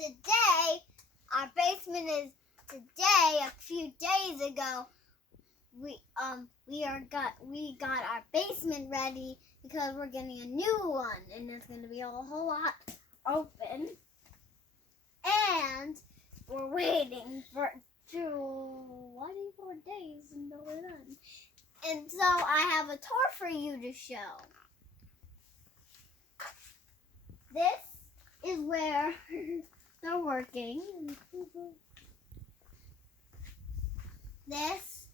today, our basement is today. A few days ago, we got our basement ready because we're getting a new one, and it's gonna be a whole lot open. And we're waiting for 24 days until we're done. And so I have a tour for you to show. This is where they're working. This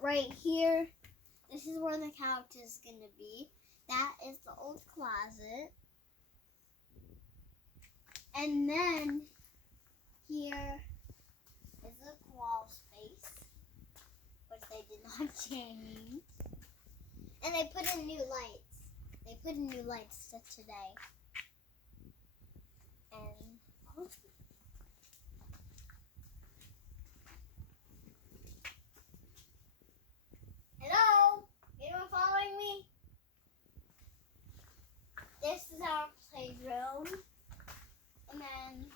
right here, this is where the couch is going to be. That is the old closet. And then here is the wall space, which they did not change. And they put in new lights. They put in new lights today. And hello? Anyone following me? This is our playroom. And then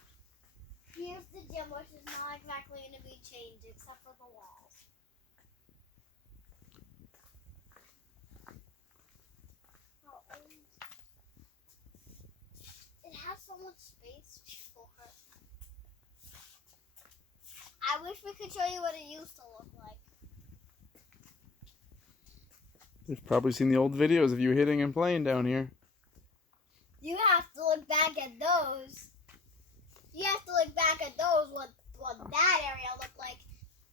here's the gym, which is not exactly going to be changed except for the walls. It has so much space for her. I wish we could show you what it used to look like. You've probably seen the old videos of you hitting and playing down here. You have to look back at those. You have to look back at those, what that area looked like.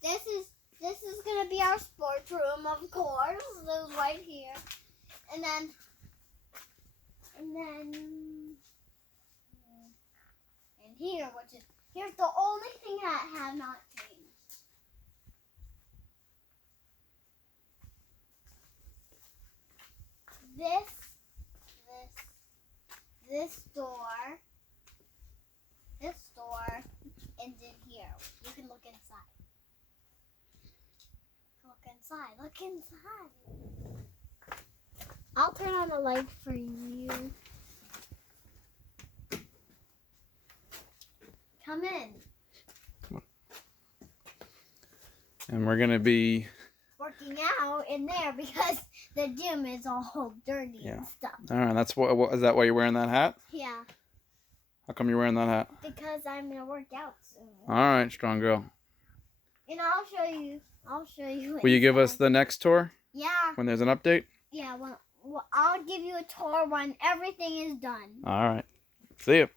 This is gonna be our sports room, of course. This is right here. And then here, here's the only thing that have not changed. This door ends in here. You can look inside. Look inside. I'll turn on the light for you. Come in. And we're going to be working out in there because the gym is all dirty and stuff. All right, that's what is that why you're wearing that hat? Yeah. How come you're wearing that hat? Because I'm going to work out soon. All right, strong girl. And I'll show you. Will you give us the next tour? Yeah. When there's an update? Yeah, well, I'll give you a tour when everything is done. All right. See you.